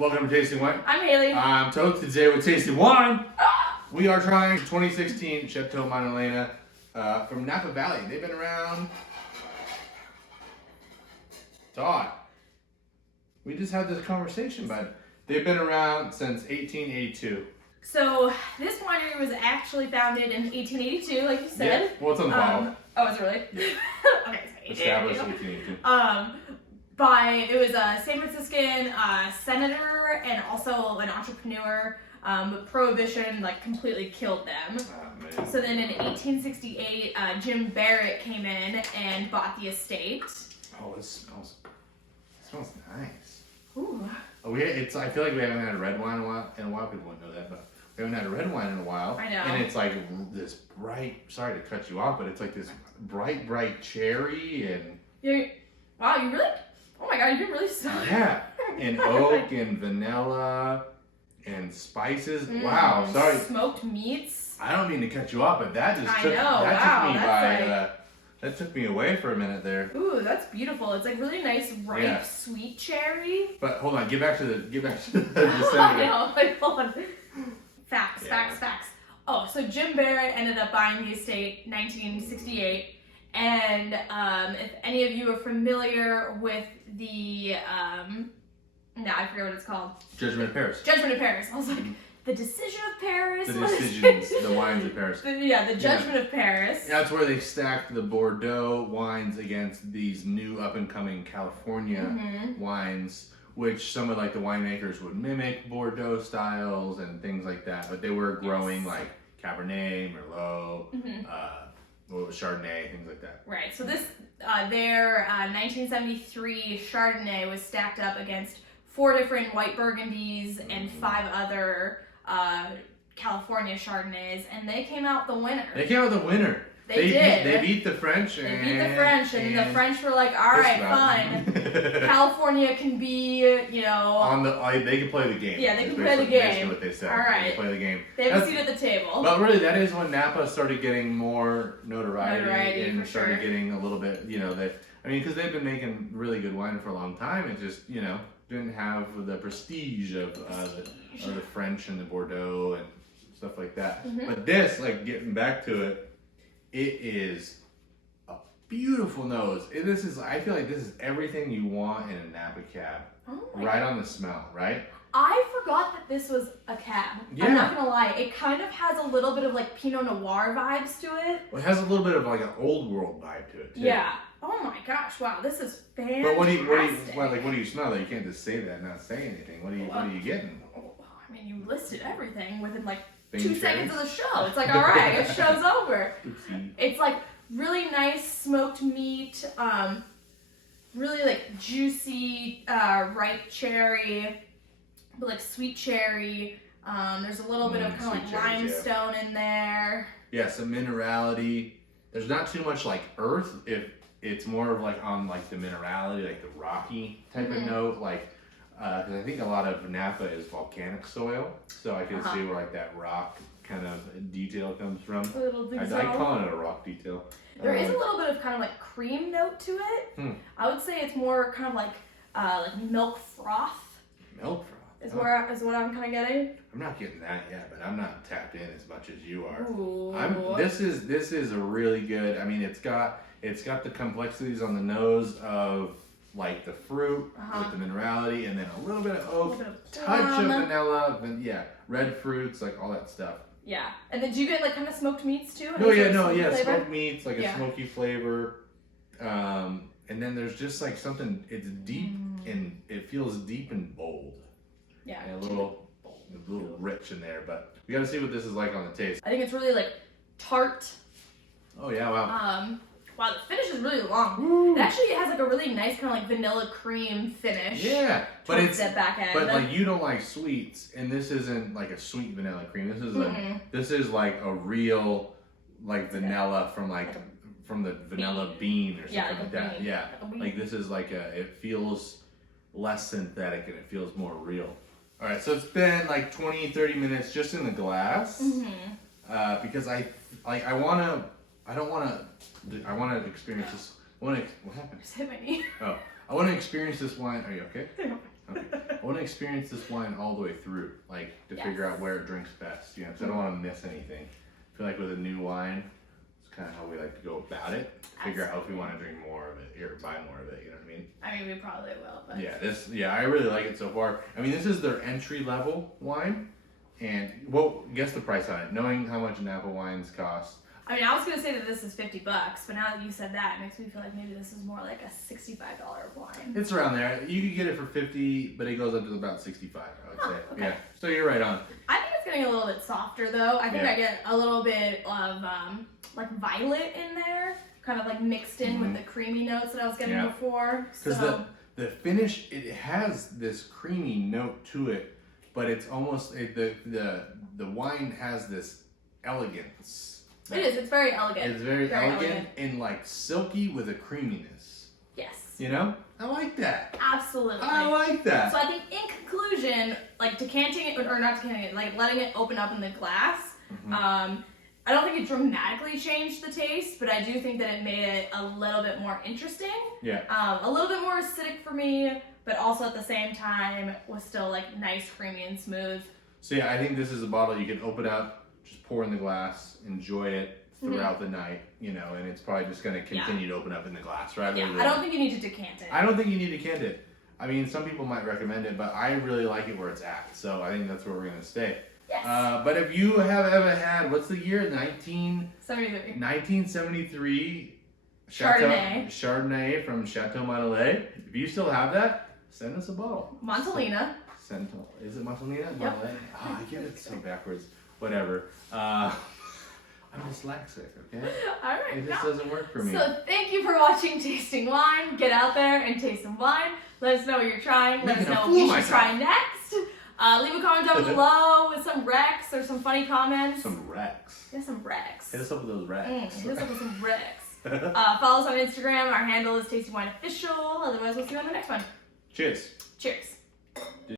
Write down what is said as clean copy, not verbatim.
Welcome to Tasting Wine. I'm Haley. I'm Toad. Today we're tasting wine. We are trying 2016 Chateau Montelena from Napa Valley. They've been around. Todd, we just had this conversation, bud. They've been around since 1882. So this winery was actually founded in 1882, like you said. Yeah. Well, it's on the bottle. Oh, is it really? Yeah. Okay, so Established 1882. It was a San Franciscan senator and also an entrepreneur. But Prohibition completely killed them. Oh, man. So then in 1868, Jim Barrett came in and bought the estate. Oh, it smells nice. Ooh. Oh, I feel like we haven't had a red wine in a while. People wouldn't know that, but we haven't had a red wine in a while. I know. And it's like this bright. Sorry to cut you off, but it's like this bright cherry and. Wow, you really? Oh my god, you can really smell. Yeah, and oak and vanilla and spices. Wow, sorry. Smoked meats. I don't mean to cut you off, but that took me away for a minute there. Ooh, that's beautiful. It's like really nice, ripe, sweet cherry. But hold on, get back to the I know, hold on. Facts. Oh, so Jim Barrett ended up buying the estate 1968. And if any of you are familiar with the, I forget what it's called. Judgment of Paris. Judgment of Paris. I was like, the Decision of Paris? The decisions, the wines of Paris. The Judgment of Paris. That's where they stacked the Bordeaux wines against these new up-and-coming California wines, which some of the winemakers would mimic Bordeaux styles and things like that, but they were growing like Cabernet, Merlot, Chardonnay, things like that. Right. So this, their 1973 Chardonnay was stacked up against 4 different white Burgundies and 5 other California Chardonnays, and they came out the winner. They came out the winner. They did. They beat the French. And the French were like, all right, fine. California can be, they can play the game. Yeah, they can play the game. Basically what they said. All right. They can play the game. They have a seat at the table. But really, that is when Napa started getting more notoriety and started getting a little bit, because they've been making really good wine for a long time. It just, didn't have the prestige of the French and the Bordeaux and stuff like that. But this, getting back to it, it is a beautiful nose. I feel like this is everything you want in a Napa cab. Right on the smell, right? I forgot that this was a cab. Yeah. I'm not gonna lie. It kind of has a little bit of Pinot Noir vibes to it. Well, it has a little bit of an old world vibe to it too. Yeah. Oh my gosh! Wow, this is fantastic. But what do you smell? You can't just say that and not say anything. What are you getting? I mean, you listed everything within 2 cherries? seconds of the show. It's like, all right, I guess show's over. Oopsie. It's really nice smoked meat, really juicy, ripe cherry, but sweet cherry. There's a little bit of kind of limestone in there. Yeah, some minerality. There's not too much earth. If it's more of on the minerality, the rocky type of note, because I think a lot of Napa is volcanic soil, so I can see where that rock kind of detail comes from. I call it a rock detail. There is a little bit of kind of cream note to it. I would say it's more kind of milk froth. Milk froth is what I'm kind of getting. I'm not getting that yet, but I'm not tapped in as much as you are. Ooh. This is a really good. I mean, it's got the complexities on the nose of the fruit with the minerality, and then a little bit of oak, touch of vanilla, red fruits, all that stuff. Yeah, and then do you get kind of smoked meats too? Smoked meats, a smoky flavor, and then there's just something. It's deep and it feels deep and bold. Yeah, and a little rich in there, but we got to see what this is on the taste. I think it's really tart. Oh yeah, wow. Wow, the finish is really long. Woo. It actually has a really nice kind of vanilla cream finish. Yeah, but it's that back end. But you don't like sweets, and this isn't a sweet vanilla cream. This is a real vanilla from the vanilla bean or something like that. Bean. Yeah, this is it feels less synthetic and it feels more real. All right, so it's been 20-30 minutes just in the glass because I want to experience this. What happened? Just hit my knee. Oh, I want to experience this wine. Are you okay? Okay. I want to experience this wine all the way through, like to Yes. figure out where it drinks best, you know, because I don't want to miss anything. I feel like with a new wine, it's kind of how we like to go about it. Figure out if we want to drink more of it or buy more of it. You know what I mean? I mean, we probably will, but Yeah, I really like it so far. I mean, this is their entry level wine, and well, guess the price on it. Knowing how much Napa wines cost. I mean, I was gonna say that this is $50, but now that you said that, it makes me feel like maybe this is more like a $65 wine. It's around there. You could get it for $50, but it goes up to about 65. I would say. Okay. Yeah. So you're right on. I think it's getting a little bit softer though. I think Yeah. I get a little bit of like violet in there, kind of like mixed in with the creamy notes that I was getting before. Because So the finish, it has this creamy note to it, but it's almost the wine has this elegance. it is. It's very elegant. It's very elegant, elegant. and like silky with a creaminess. Yes. You know, I like that. Absolutely. I like that. So I think in conclusion, like decanting it, or not decanting it, like letting it open up in the glass, I don't think it dramatically changed the taste, but I do think that it made it a little bit more interesting. Yeah. A little bit more acidic for me, but also at the same time was still like nice, creamy, and smooth. So yeah, I think this is a bottle you can open up, just pour in the glass, enjoy it throughout the night, you know, and it's probably just going to continue to open up in the glass, right? Yeah, I don't think you need to decant it. I don't think you need to decant it. I mean, some people might recommend it, but I really like it where it's at. So I think that's where we're going to stay. Yes. But if you have ever had, what's the year? 1973. Chateau, Chardonnay. Chardonnay from Chateau Montelena. If you still have that, send us a bottle. Montelena. Is it Montelena? Yep. Montelena? Oh, I get it so backwards. Whatever. I'm dyslexic, okay? All right. It just doesn't work for me. So thank you for watching Tasting Wine. Get out there and taste some wine. Let us know what you're trying. Let us know what we should try next. Leave a comment down below with some recs or some funny comments. Some recs. Yeah, some recs. Hit us up with those recs. Hit us up with some recs. Follow us on Instagram. Our handle is Tasting Wine Official. Otherwise, we'll see you on the next one. Cheers. Cheers.